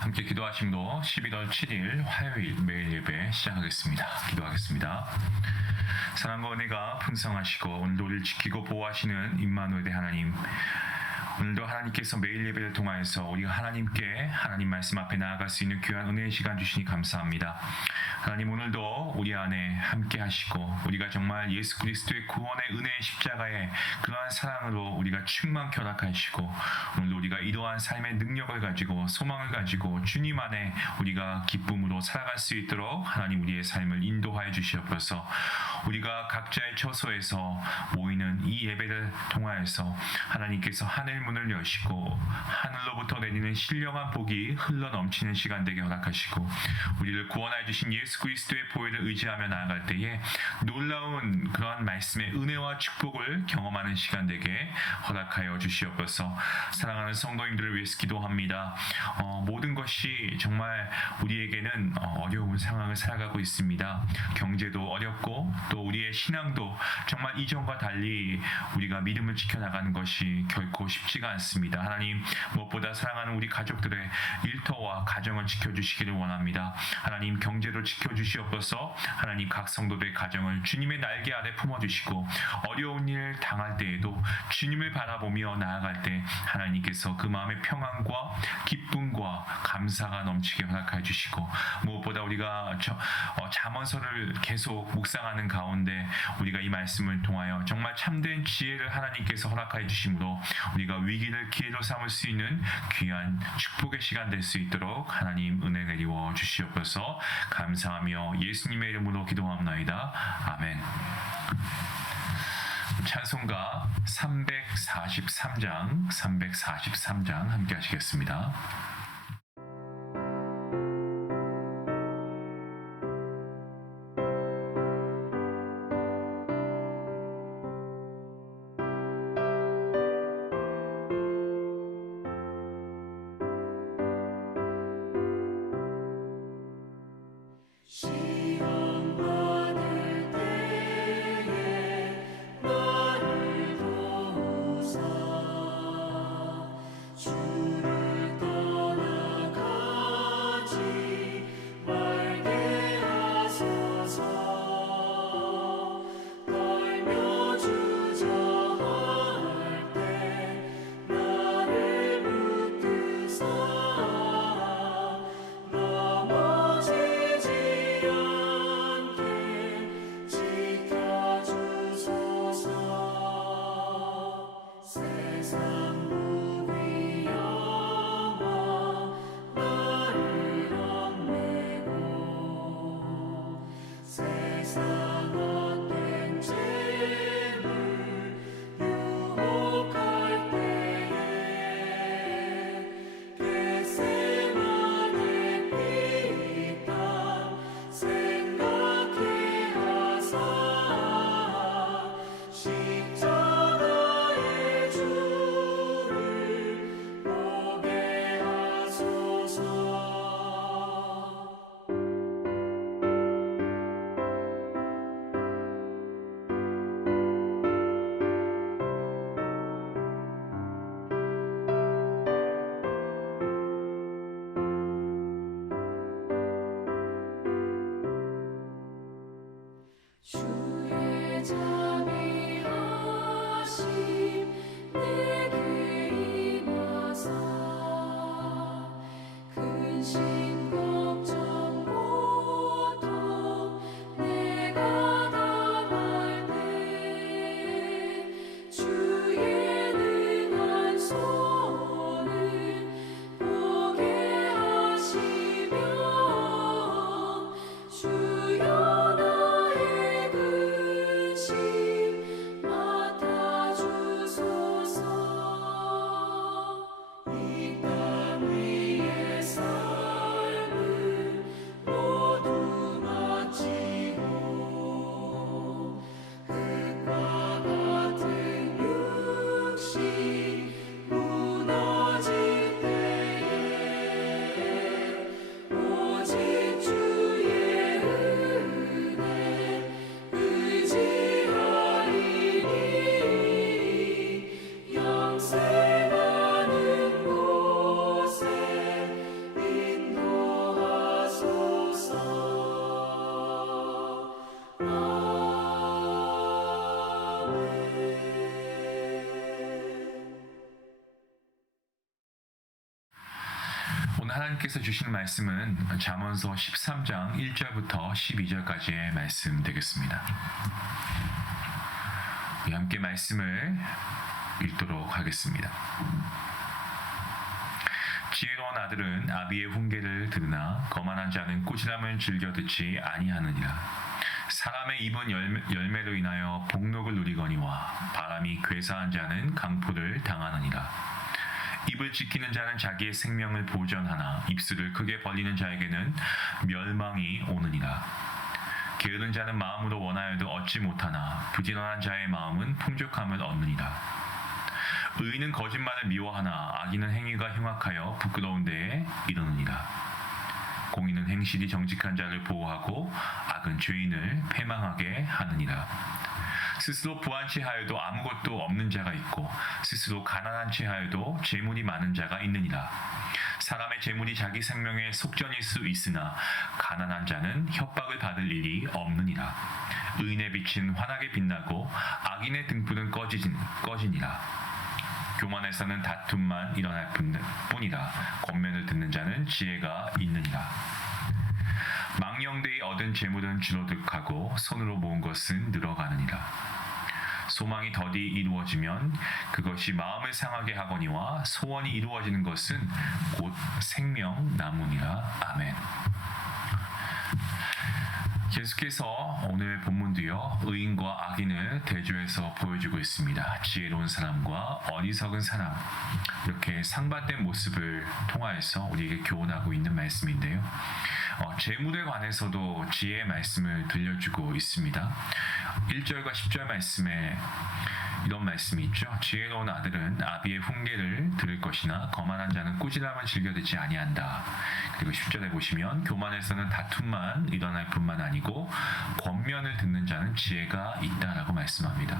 함께 기도하심도 11월 7일 화요일 매일 예배 시작하겠습니다. 기도하겠습니다. 사랑과 은혜가 풍성하시고 오늘도 우리를 지키고 보호하시는 임마누엘의 하나님, 오늘도 하나님께서 매일 예배를 통하여서 우리가 하나님께 하나님 말씀 앞에 나아갈 수 있는 귀한 은혜의 시간 주시니 감사합니다. 하나님, 오늘도 우리 안에 함께 하시고 우리가 정말 예수 그리스도의 구원의 은혜의 십자가에 그러한 사랑으로 우리가 충만케 허락하시고 오늘도 우리가 이러한 삶의 능력을 가지고 소망을 가지고 주님 안에 우리가 기쁨으로 살아갈 수 있도록 하나님 우리의 삶을 인도하여 주시옵소서. 우리가 각자의 처소에서 모이는 이 예배를 통하여서 하나님께서 하늘 문을 여시고 하늘로부터 내리는 신령한 복이 흘러 넘치는 시간 되게 허락하시고 우리를 구원하여 주신 예수 그리스도의 보혈을 의지하며 나아갈 때에 놀라운 그러한 말씀의 은혜와 축복을 경험하는 시간 되게 허락하여 주시옵소서. 사랑하는 성도님들을 위해서 기도합니다. 모든 것이 정말 우리에게는 어려운 상황을 살아가고 있습니다. 경제도 어렵고 또 우리의 신앙도 정말 이전과 달리 우리가 믿음을 지켜나가는 것이 결코 쉽지가 않습니다. 하나님, 무엇보다 사랑하는 우리 가족들의 일터와 가정을 지켜주시기를 원합니다. 하나님, 경제도 지켜주시옵소서. 하나님, 각 성도들의 가정을 주님의 날개 아래 품어주시고 어려운 일 당할 때에도 주님을 바라보며 나아갈 때 하나님께서 그 마음의 평안과 기쁨과 감사가 넘치게 허락해 주시고 무엇보다 우리가 잠언서를 계속 묵상하는 가운데 우리가 이 말씀을 통하여 정말 참된 지혜를 하나님께서 허락해 주심으로 우리가 위기를 기회로 삼을 수 있는 귀한 축복의 시간 될 수 있도록 하나님 은혜 내리워 주시옵소서. 감사하며 예수님의 이름으로 기도합나이다. 아멘. 찬송가 343장 함께 하시겠습니다. 주를 오늘 하나님께서 주시는 말씀은 잠언서 13장 1절부터 12절까지의 말씀 되겠습니다. 우리 함께 말씀을 읽도록 하겠습니다. 지혜로운 아들은 아비의 훈계를 들으나 거만한 자는 꾸지람을 즐겨 듣지 아니하느니라. 사람의 입은 열매로 인하여 복록을 누리거니와 바람이 괴사한 자는 강포를 당하느니라. 입을 지키는 자는 자기의 생명을 보전하나 입술을 크게 벌리는 자에게는 멸망이 오느니라. 게으른 자는 마음으로 원하여도 얻지 못하나 부지런한 자의 마음은 풍족함을 얻느니라. 의인은 거짓말을 미워하나 악인은 행위가 흉악하여 부끄러운 데에 이르느니라. 공의는 행실이 정직한 자를 보호하고 악은 죄인을 패망하게 하느니라. 스스로 부한 채 하여도 아무것도 없는 자가 있고 스스로 가난한 채 하여도 재물이 많은 자가 있느니라. 사람의 재물이 자기 생명의 속전일 수 있으나 가난한 자는 협박을 받을 일이 없느니라. 의인의 빛은 환하게 빛나고 악인의 등불은 꺼지니라. 교만에서는 다툼만 일어날 뿐이라. 권면을 듣는 자는 지혜가 있느니라. 망령되이 얻은 재물은 줄어들고 손으로 모은 것은 늘어가느니라. 소망이 더디 이루어지면 그것이 마음을 상하게 하거니와 소원이 이루어지는 것은 곧 생명나무니라. 아멘. 계속해서 오늘 본문도요, 의인과 악인을 대조해서 보여주고 있습니다. 지혜로운 사람과 어리석은 사람, 이렇게 상반된 모습을 통하여서 우리에게 교훈하고 있는 말씀인데요. 재물에 관해서도 지혜의 말씀을 들려주고 있습니다. 1절과 10절 말씀에 이런 말씀이 있죠. 지혜로운 아들은 아비의 훈계를 들을 것이나 거만한 자는 꾸지람을 즐겨 듣지 아니한다. 그리고 10절에 보시면 교만에서는 다툼만 일어날 뿐만 아니고 권면을 듣는 자는 지혜가 있다라고 말씀합니다.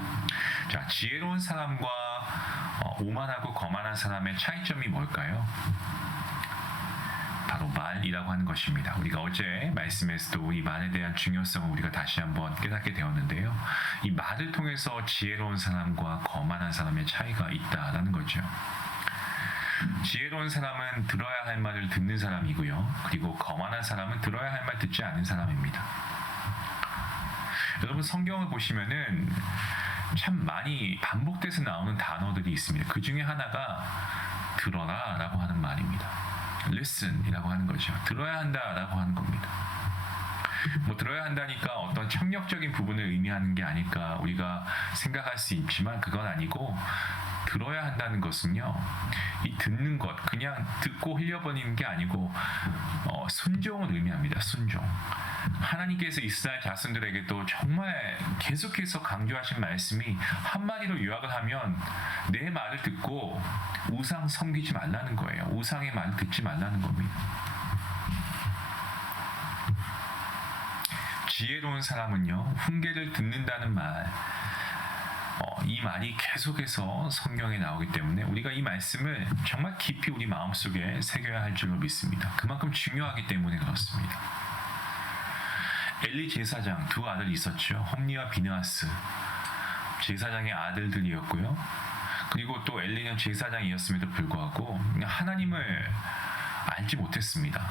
자, 지혜로운 사람과 오만하고 거만한 사람의 차이점이 뭘까요? 바로 말이라고 하는 것입니다. 우리가 어제 말씀에서도 이 말에 대한 중요성을 우리가 다시 한번 깨닫게 되었는데요. 이 말을 통해서 지혜로운 사람과 거만한 사람의 차이가 있다라는 거죠. 지혜로운 사람은 들어야 할 말을 듣는 사람이고요. 그리고 거만한 사람은 들어야 할 말 듣지 않는 사람입니다. 여러분, 성경을 보시면은 참 많이 반복돼서 나오는 단어들이 있습니다. 그 중에 하나가 들어라 라고 하는 말입니다. listen 이라고 하는 거죠. 들어야 한다 라고 하는 겁니다. 들어야 한다니까 어떤 청력적인 부분을 의미하는 게 아닐까 우리가 생각할 수 있지만 그건 아니고, 들어야 한다는 것은요, 이 듣는 것, 그냥 듣고 흘려버리는 게 아니고 순종을 의미합니다. 순종. 하나님께서 이스라엘 자손들에게도 정말 계속해서 강조하신 말씀이 한마디로 요약을 하면 내 말을 듣고 우상 섬기지 말라는 거예요. 우상의 말을 듣지 말라는 겁니다. 지혜로운 사람은요, 훈계를 듣는다는 말, 이 말이 계속해서 성경에 나오기 때문에 우리가 이 말씀을 정말 깊이 우리 마음속에 새겨야 할 줄로 믿습니다. 그만큼 중요하기 때문에 그렇습니다. 엘리 제사장 두 아들이 있었죠. 홈리와 비느하스, 제사장의 아들들이었고요. 그리고 또 엘리는 제사장이었음에도 불구하고 하나님을 알지 못했습니다.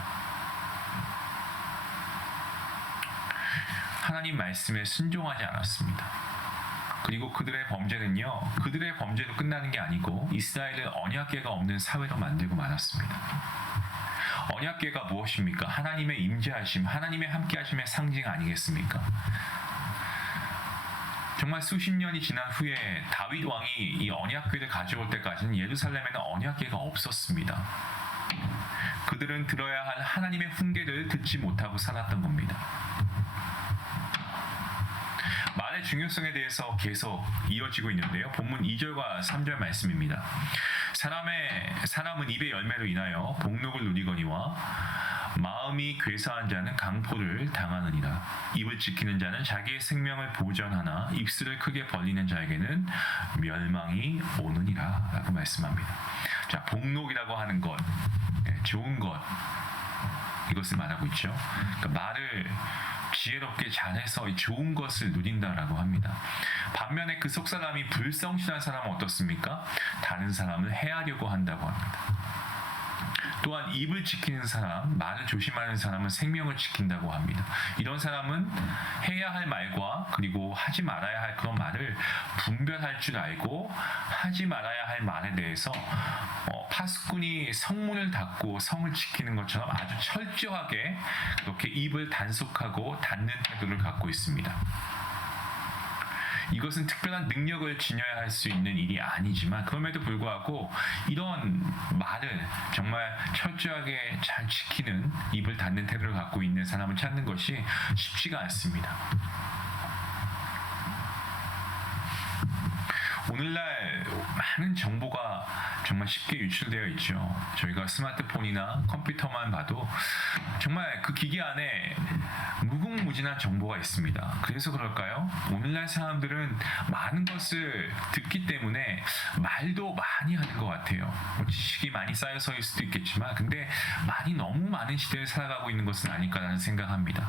하나님 말씀에 순종하지 않았습니다. 그리고 그들의 범죄는요, 그들의 범죄로 끝나는 게 아니고 이스라엘을 언약궤가 없는 사회로 만들고 말았습니다. 언약궤가 무엇입니까? 하나님의 임재하심, 하나님의 함께하심의 상징 아니겠습니까? 정말 수십 년이 지난 후에 다윗 왕이 이 언약궤를 가져올 때까지는 예루살렘에는 언약궤가 없었습니다. 그들은 들어야 할 하나님의 훈계를 듣지 못하고 살았던 겁니다. 말의 중요성에 대해서 계속 이어지고 있는데요. 본문 2절과 3절 말씀입니다. 사람은 입의 열매로 인하여 복록을 누리거니와 마음이 괴사한 자는 강포를 당하느니라. 입을 지키는 자는 자기의 생명을 보전하나 입술을 크게 벌리는 자에게는 멸망이 오느니라 라고 말씀합니다. 자, 복록이라고 하는 것, 좋은 것, 이것을 말하고 있죠. 그러니까 말을 지혜롭게 잘해서 좋은 것을 누린다라고 합니다. 반면에 그 속사람이 불성실한 사람은 어떻습니까? 다른 사람을 해하려고 한다고 합니다. 또한 입을 지키는 사람, 말을 조심하는 사람은 생명을 지킨다고 합니다. 이런 사람은 해야 할 말과 그리고 하지 말아야 할 그런 말을 분별할 줄 알고 하지 말아야 할 말에 대해서 파수꾼이 성문을 닫고 성을 지키는 것처럼 아주 철저하게 그렇게 입을 단속하고 닫는 태도를 갖고 있습니다. 이것은 특별한 능력을 지녀야 할 수 있는 일이 아니지만 그럼에도 불구하고 이런 말을 정말 철저하게 잘 지키는 입을 닫는 태도를 갖고 있는 사람을 찾는 것이 쉽지가 않습니다. 오늘날 많은 정보가 정말 쉽게 유출되어 있죠. 저희가 스마트폰이나 컴퓨터만 봐도 정말 그 기기 안에 무궁무진한 정보가 있습니다. 그래서 그럴까요? 오늘날 사람들은 많은 것을 듣기 때문에 말도 많이 하는 것 같아요. 지식이 많이 쌓여서일 수도 있겠지만 근데 말이 너무 많은 시대를 살아가고 있는 것은 아닐까라는 생각합니다.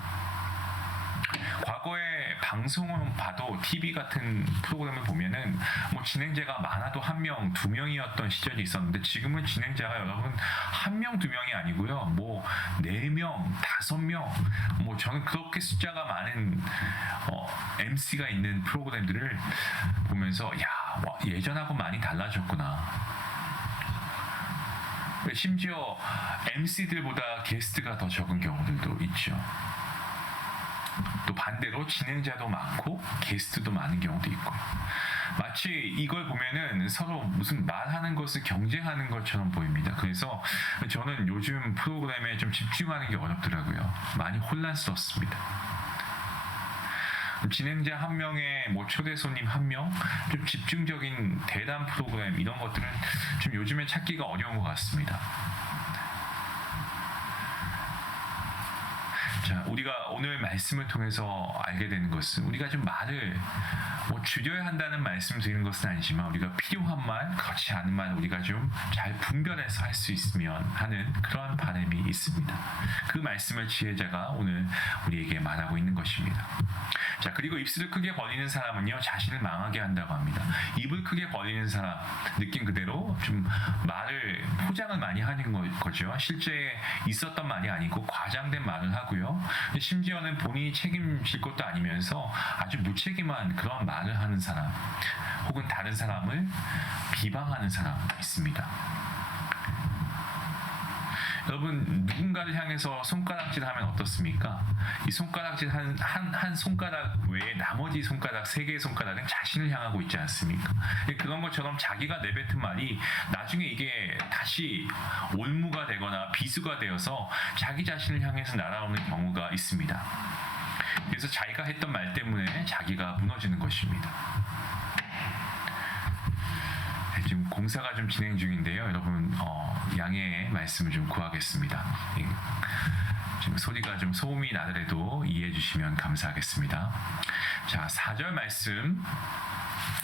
과거에 방송을 봐도 TV 같은 프로그램을 보면은 진행자가 많아도 1명, 2명이었던 시절이 있었는데 지금은 진행자가 여러분 1명, 2명이 아니고요. 4명, 5명, 저는 그렇게 숫자가 많은 MC가 있는 프로그램들을 보면서 예전하고 많이 달라졌구나. 심지어 MC들보다 게스트가 더 적은 경우들도 있죠. 또 반대로 진행자도 많고 게스트도 많은 경우도 있고요. 마치 이걸 보면은 서로 무슨 말하는 것을 경쟁하는 것처럼 보입니다. 그래서 저는 요즘 프로그램에 좀 집중하는 게 어렵더라고요. 많이 혼란스럽습니다. 진행자 1명에 초대 손님 1명, 좀 집중적인 대담 프로그램 이런 것들은 좀 요즘에 찾기가 어려운 것 같습니다. 자, 우리가 오늘 말씀을 통해서 알게 되는 것은 우리가 좀 말을 줄여야 한다는 말씀을 드리는 것은 아니지만 우리가 필요한 말, 그렇지 않은 말 우리가 좀 잘 분별해서 할 수 있으면 하는 그러한 바람이 있습니다. 그 말씀을 지혜자가 오늘 우리에게 말하고 있는 것입니다. 자, 그리고 입술을 크게 벌리는 사람은요 자신을 망하게 한다고 합니다. 입을 크게 벌리는 사람, 느낌 그대로 좀 말을 포장을 많이 하는 거죠. 실제 있었던 말이 아니고 과장된 말을 하고요. 심지어는 본인이 책임질 것도 아니면서 아주 무책임한 그런 말을 하는 사람, 혹은 다른 사람을 비방하는 사람 있습니다. 여러분, 누군가를 향해서 손가락질 하면 어떻습니까? 이 손가락질 한 손가락 외에 나머지 손가락, 3개의 손가락은 자신을 향하고 있지 않습니까? 그런 것처럼 자기가 내뱉은 말이 나중에 이게 다시 올무가 되거나 비수가 되어서 자기 자신을 향해서 날아오는 경우가 있습니다. 그래서 자기가 했던 말 때문에 자기가 무너지는 것입니다. 지금 공사가 좀 진행 중인데요. 여러분 양해의 말씀을 좀 구하겠습니다. 지금 소리가 좀 소음이 나더라도 이해해 주시면 감사하겠습니다. 자, 4절 말씀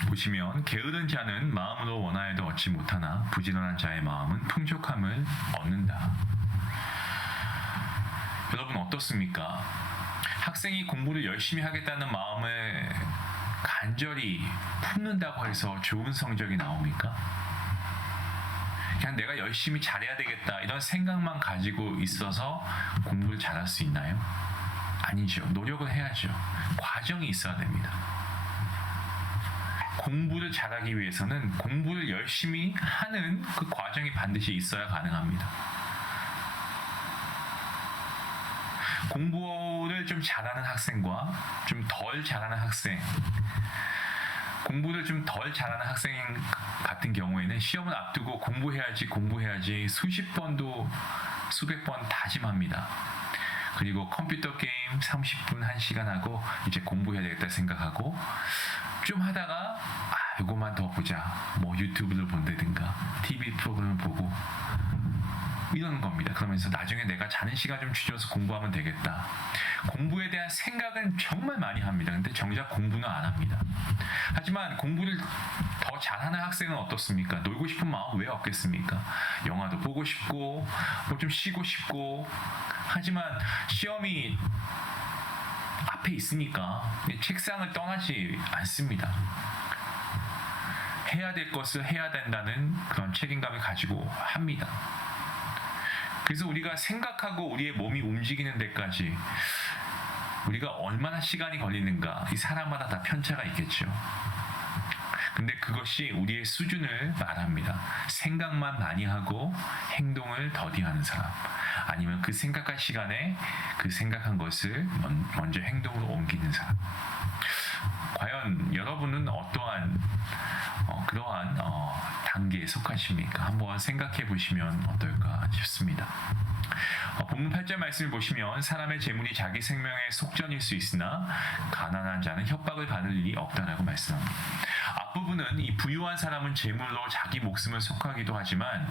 보시면 게으른 자는 마음으로 원하여도 얻지 못하나 부지런한 자의 마음은 풍족함을 얻는다. 여러분 어떻습니까? 학생이 공부를 열심히 하겠다는 마음을 간절히 품는다고 해서 좋은 성적이 나옵니까? 그냥 내가 열심히 잘해야 되겠다 이런 생각만 가지고 있어서 공부를 잘할 수 있나요? 아니죠. 노력을 해야죠. 과정이 있어야 됩니다. 공부를 잘하기 위해서는 공부를 열심히 하는 그 과정이 반드시 있어야 가능합니다. 공부를 좀 잘하는 학생과 좀 덜 잘하는 학생, 공부를 좀 덜 잘하는 학생 같은 경우에는 시험을 앞두고 공부해야지 수십 번도 수백 번 다짐합니다. 그리고 컴퓨터 게임 30분 1시간 하고 이제 공부해야 되겠다 생각하고 좀 하다가 이거만 더 보자, 유튜브를 본다든가 TV 프로그램을 보고 이러는 겁니다. 그러면서 나중에 내가 자는 시간 좀 줄여서 공부하면 되겠다. 공부에 대한 생각은 정말 많이 합니다. 근데 정작 공부는 안 합니다. 하지만 공부를 더 잘하는 학생은 어떻습니까? 놀고 싶은 마음 왜 없겠습니까? 영화도 보고 싶고 좀 쉬고 싶고, 하지만 시험이 앞에 있으니까 책상을 떠나지 않습니다. 해야 될 것을 해야 된다는 그런 책임감을 가지고 합니다. 그래서 우리가 생각하고 우리의 몸이 움직이는 데까지 우리가 얼마나 시간이 걸리는가, 이 사람마다 다 편차가 있겠죠. 근데 그것이 우리의 수준을 말합니다. 생각만 많이 하고 행동을 더디하는 사람, 아니면 그 생각할 시간에 그 생각한 것을 먼저 행동으로 옮기는 사람. 과연 여러분은 어떠한 그러한 단계에 속하십니까? 한번 생각해 보시면 어떨까 싶습니다. 본문 8절 말씀을 보시면 사람의 재물이 자기 생명의 속전일 수 있으나 가난한 자는 협박을 받을 일이 없다라고 말씀합니다. 앞부분은 이 부유한 사람은 재물로 자기 목숨을 속하기도 하지만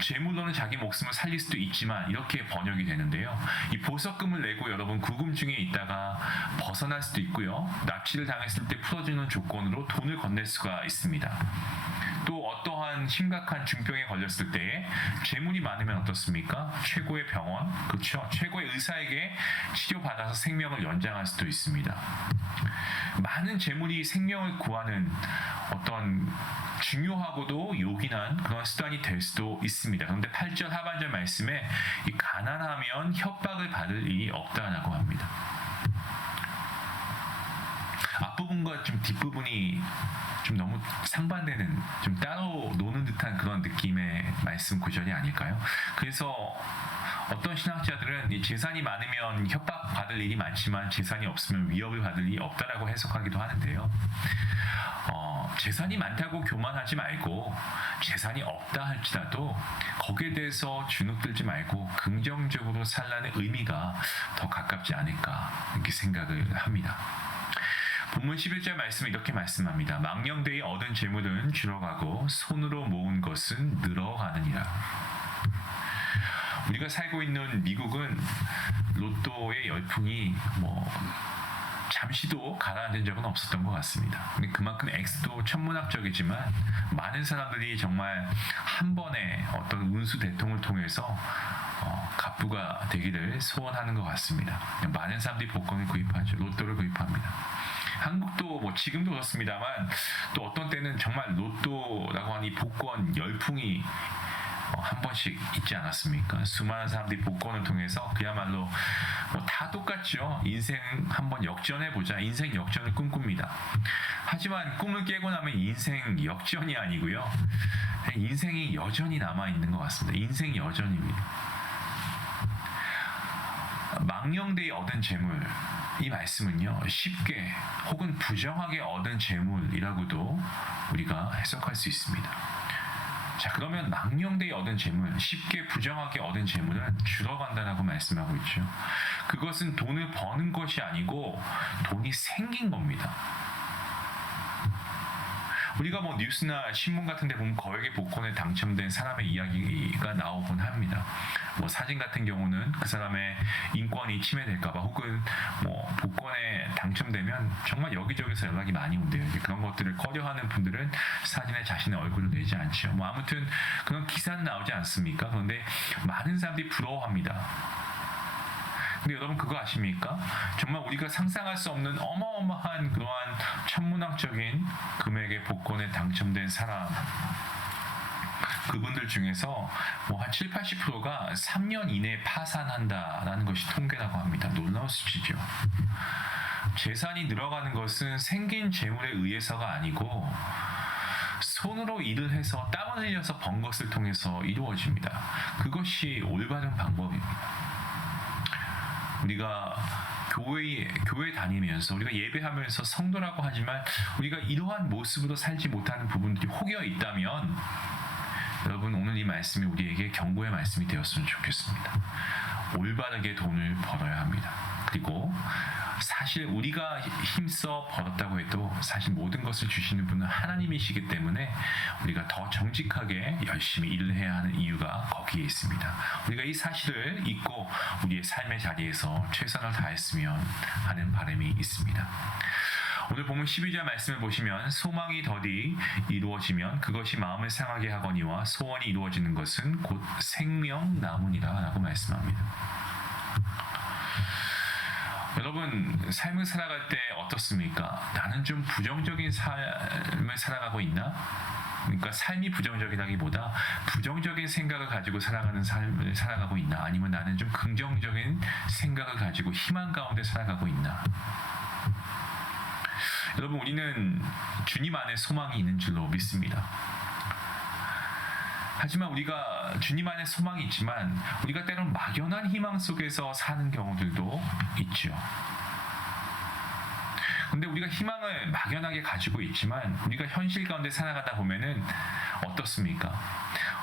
재물로는 자기 목숨을 살릴 수도 있지만 이렇게 번역이 되는데요. 이 보석금을 내고 여러분 구금중에 있다가 벗어날 수도 있고요. 납치를 당했을 때 풀어주는 조건으로 돈을 건넬 수가 있습니다. 또 어떠한 심각한 중병에 걸렸을 때에 재물이 많으면 어떻습니까? 최고의 병원, 그렇죠? 최고의 의사에게 치료받아서 생명을 연장할 수도 있습니다. 많은 재물이 생명을 구하는 어떤 중요하고도 요긴한 그런 수단이 될 수도 있습니다. 그런데 8절 하반절 말씀에 이 가난하면 협박을 받을 일이 없다라고 합니다. 앞부분과 좀 뒷부분이 좀 너무 상반되는, 좀 따로 노는 듯한 그런 느낌의 말씀 구절이 아닐까요? 그래서 어떤 신학자들은 이 재산이 많으면 협박받을 일이 많지만 재산이 없으면 위협을 받을 일이 없다라고 해석하기도 하는데요. 재산이 많다고 교만하지 말고 재산이 없다 할지라도 거기에 대해서 주눅들지 말고 긍정적으로 살라는 의미가 더 가깝지 않을까 이렇게 생각을 합니다. 본문 11절 말씀은 이렇게 말씀합니다. 망령되이 얻은 재물은 줄어가고 손으로 모은 것은 늘어가느니라. 우리가 살고 있는 미국은 로또의 열풍이 잠시도 가라앉은 적은 없었던 것 같습니다. 근데 그만큼 X도 천문학적이지만 많은 사람들이 정말 한 번에 어떤 운수 대통을 통해서 갑부가 되기를 소원하는 것 같습니다. 많은 사람들이 복권을 구입하죠. 로또를 구입합니다. 한국도 지금도 그렇습니다만 또 어떤 때는 정말 로또라고 하는 이 복권 열풍이 한 번씩 있지 않았습니까? 수많은 사람들이 복권을 통해서 그야말로 다 똑같죠. 인생 한번 역전해보자. 인생 역전을 꿈꿉니다. 하지만 꿈을 깨고 나면 인생 역전이 아니고요. 인생이 여전히 남아있는 것 같습니다. 인생 여전입니다. 망령되이 얻은 재물, 이 말씀은요, 쉽게 혹은 부정하게 얻은 재물이라고도 우리가 해석할 수 있습니다. 자, 그러면 망령되이 얻은 재물, 쉽게 부정하게 얻은 재물은 줄어간다라고 말씀하고 있죠. 그것은 돈을 버는 것이 아니고 돈이 생긴 겁니다. 우리가 뉴스나 신문 같은 데 보면 거액의 복권에 당첨된 사람의 이야기가 나오곤 합니다. 사진 같은 경우는 그 사람의 인권이 침해될까봐 혹은 복권에 당첨되면 정말 여기저기서 연락이 많이 온대요. 그런 것들을 꺼려하는 분들은 사진에 자신의 얼굴을 내지 않죠. 아무튼 그런 기사는 나오지 않습니까? 그런데 많은 사람들이 부러워합니다. 근데 여러분 그거 아십니까? 정말 우리가 상상할 수 없는 어마어마한 그러한 천문학적인 금액의 복권에 당첨된 사람, 그분들 중에서 한 7, 80%가 3년 이내에 파산한다라는 것이 통계라고 합니다. 놀라운 수치죠. 재산이 늘어가는 것은 생긴 재물에 의해서가 아니고 손으로 일을 해서 땀을 흘려서 번 것을 통해서 이루어집니다. 그것이 올바른 방법입니다. 우리가 교회 다니면서 우리가 예배하면서 성도라고 하지만 우리가 이러한 모습으로 살지 못하는 부분들이 혹여 있다면 여러분 오늘 이 말씀이 우리에게 경고의 말씀이 되었으면 좋겠습니다. 올바르게 돈을 벌어야 합니다. 그리고 사실 우리가 힘써 벌었다고 해도 사실 모든 것을 주시는 분은 하나님이시기 때문에 우리가 더 정직하게 열심히 일을 해야 하는 이유가 거기에 있습니다. 우리가 이 사실을 잊고 우리의 삶의 자리에서 최선을 다했으면 하는 바람이 있습니다. 오늘 본문 12절 말씀을 보시면 소망이 더디 이루어지면 그것이 마음을 상하게 하거니와 소원이 이루어지는 것은 곧 생명나무니라 라고 말씀합니다. 여러분 삶을 살아갈 때 어떻습니까? 나는 좀 부정적인 삶을 살아가고 있나? 그러니까 삶이 부정적이라기보다 부정적인 생각을 가지고 살아가는 삶을 살아가고 있나, 아니면 나는 좀 긍정적인 생각을 가지고 희망 가운데 살아가고 있나. 여러분, 우리는 주님 안에 소망이 있는 줄로 믿습니다. 하지만 우리가 주님 안에 소망이 있지만 우리가 때론 막연한 희망 속에서 사는 경우들도 있죠. 근데 우리가 희망을 막연하게 가지고 있지만 우리가 현실 가운데 살아가다 보면은 어떻습니까?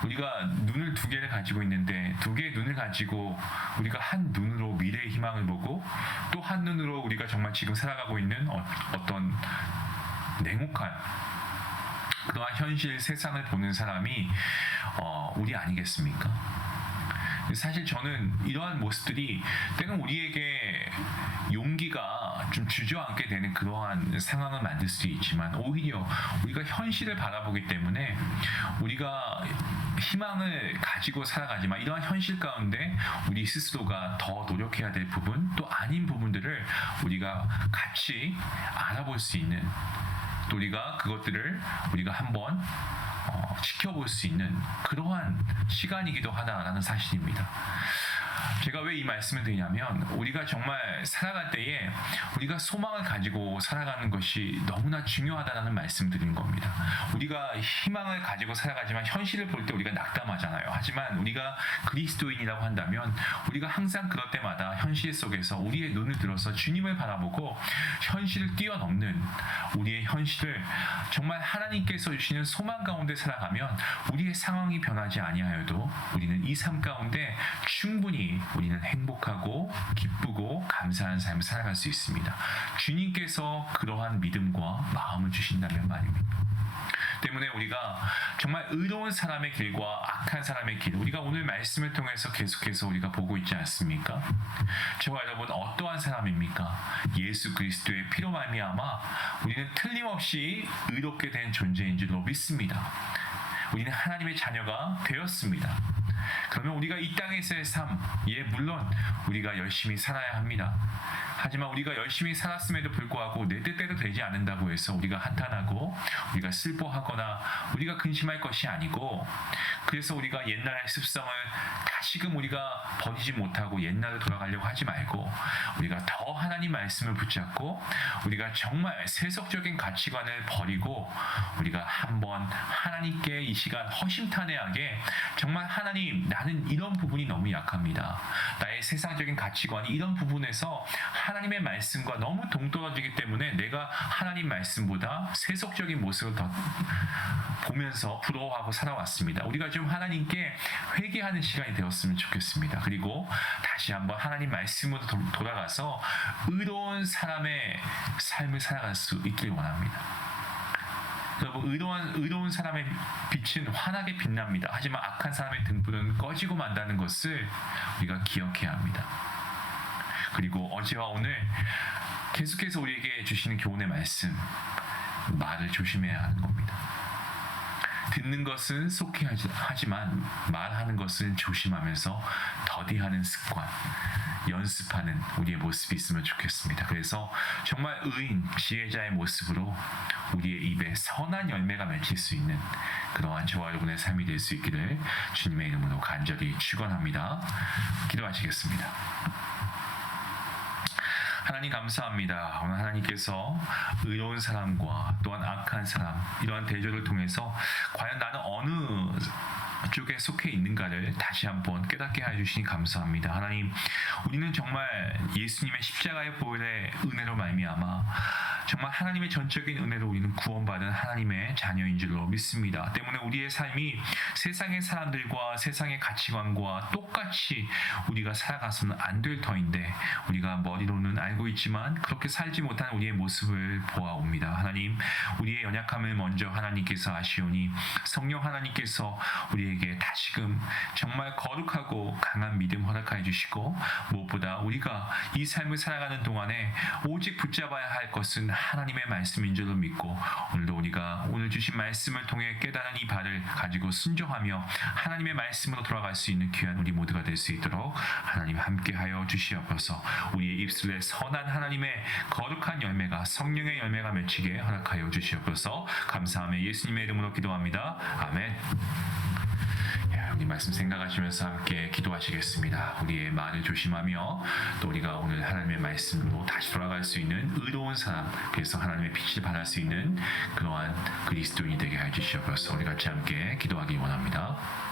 우리가 눈을 두 개를 가지고 있는데 두 개의 눈을 가지고 우리가 한 눈으로 미래의 희망을 보고 또 한 눈으로 우리가 정말 지금 살아가고 있는 어떤 냉혹한 그러한 현실 세상을 보는 사람이 우리 아니겠습니까? 사실 저는 이러한 모습들이 때는 우리에게 용기가 좀 주저앉게 되는 그러한 상황을 만들 수 있지만, 오히려 우리가 현실을 바라보기 때문에 우리가 희망을 가지고 살아가지만 이러한 현실 가운데 우리 스스로가 더 노력해야 될 부분, 또 아닌 부분들을 우리가 같이 알아볼 수 있는, 또 우리가 그것들을 우리가 한번 지켜볼 수 있는 그러한 시간이기도 하다라는 사실입니다. 제가 왜 이 말씀을 드리냐면, 우리가 정말 살아갈 때에 우리가 소망을 가지고 살아가는 것이 너무나 중요하다는 말씀을 드리는 겁니다. 우리가 희망을 가지고 살아가지만 현실을 볼 때 우리가 낙담하잖아요. 하지만 우리가 그리스도인이라고 한다면 우리가 항상 그럴 때마다 현실 속에서 우리의 눈을 들어서 주님을 바라보고 현실을 뛰어넘는 우리의 현실을 정말 하나님께서 주시는 소망 가운데 살아가면 우리의 상황이 변하지 아니하여도 우리는 이 삶 가운데 충분히 우리는 행복하고 기쁘고 감사한 삶을 살아갈 수 있습니다. 주님께서 그러한 믿음과 마음을 주신다면 말입니다. 때문에 우리가 정말 의로운 사람의 길과 악한 사람의 길, 우리가 오늘 말씀을 통해서 계속해서 우리가 보고 있지 않습니까? 저와 여러분, 어떠한 사람입니까? 예수 그리스도의 피로 말미암아 우리는 틀림없이 의롭게 된 존재인 줄로 믿습니다. 우리는 하나님의 자녀가 되었습니다. 그러면 우리가 이 땅에서의 삶, 물론 우리가 열심히 살아야 합니다. 하지만 우리가 열심히 살았음에도 불구하고 내 뜻대로 되지 않는다고 해서 우리가 한탄하고 우리가 슬퍼하거나 우리가 근심할 것이 아니고, 그래서 우리가 옛날의 습성을 다시금 우리가 버리지 못하고 옛날로 돌아가려고 하지 말고 우리가 더 하나님 말씀을 붙잡고 우리가 정말 세속적인 가치관을 버리고 우리가 한번 하나님께 이 시간 허심탄회하게 정말 하나님, 나는 이런 부분이 너무 약합니다. 나의 세상적인 가치관이 이런 부분에서 하나님의 말씀과 너무 동떨어지기 때문에 내가 하나님 말씀보다 세속적인 모습을 더 보면서 부러워하고 살아왔습니다. 우리가 좀 하나님께 회개하는 시간이 되었으면 좋겠습니다. 그리고 다시 한번 하나님 말씀으로 돌아가서 의로운 사람의 삶을 살아갈 수 있길 원합니다. 여러분, 의로운 사람의 빛은 환하게 빛납니다. 하지만 악한 사람의 등불은 꺼지고 만다는 것을 우리가 기억해야 합니다. 그리고 어제와 오늘 계속해서 우리에게 주시는 교훈의 말씀, 말을 조심해야 하는 겁니다. 듣는 것은 속히 하지만 말하는 것은 조심하면서 더디하는 습관, 연습하는 우리의 모습이 있으면 좋겠습니다. 그래서 정말 의인, 지혜자의 모습으로 우리의 입에 선한 열매가 맺힐 수 있는 그러한 저와 여러분의 삶이 될 수 있기를 주님의 이름으로 간절히 축원합니다. 기도하시겠습니다. 하나님 감사합니다. 오늘 하나님께서 의로운 사람과 또한 악한 사람, 이러한 대조를 통해서 과연 나는 어느 쪽에 속해 있는가를 다시 한번 깨닫게 해주시니 감사합니다. 하나님, 우리는 정말 예수님의 십자가의 보혈의 은혜로 말미암아 정말 하나님의 전적인 은혜로 우리는 구원받은 하나님의 자녀인 줄로 믿습니다. 때문에 우리의 삶이 세상의 사람들과 세상의 가치관과 똑같이 우리가 살아가서는 안 될 터인데, 우리가 머리로는 알고 있지만 그렇게 살지 못하는 우리의 모습을 보아옵니다. 하나님, 우리의 연약함을 먼저 하나님께서 아시오니 성령 하나님께서 우리의 우리에게 다시금 정말 거룩하고 강한 믿음 허락하여 주시고, 무엇보다 우리가 이 삶을 살아가는 동안에 오직 붙잡아야 할 것은 하나님의 말씀인 줄로 믿고, 오늘도 우리가 오늘 주신 말씀을 통해 깨달은 이 바를 가지고 순종하며 하나님의 말씀으로 돌아갈 수 있는 귀한 우리 모두가 될 수 있도록 하나님 함께하여 주시옵소서. 우리의 입술에 선한 하나님의 거룩한 열매가, 성령의 열매가 맺히게 허락하여 주시옵소서. 감사하며 예수님의 이름으로 기도합니다. 아멘. 우리 말씀 생각하시면서 함께 기도하시겠습니다. 우리의 말을 조심하며 또 우리가 오늘 하나님의 말씀으로 다시 돌아갈 수 있는 의로운 사람, 그래서 하나님의 빛을 발할 수 있는 그러한 그리스도인이 되게 해 주시옵소서. 우리 같이 함께 기도하기 원합니다.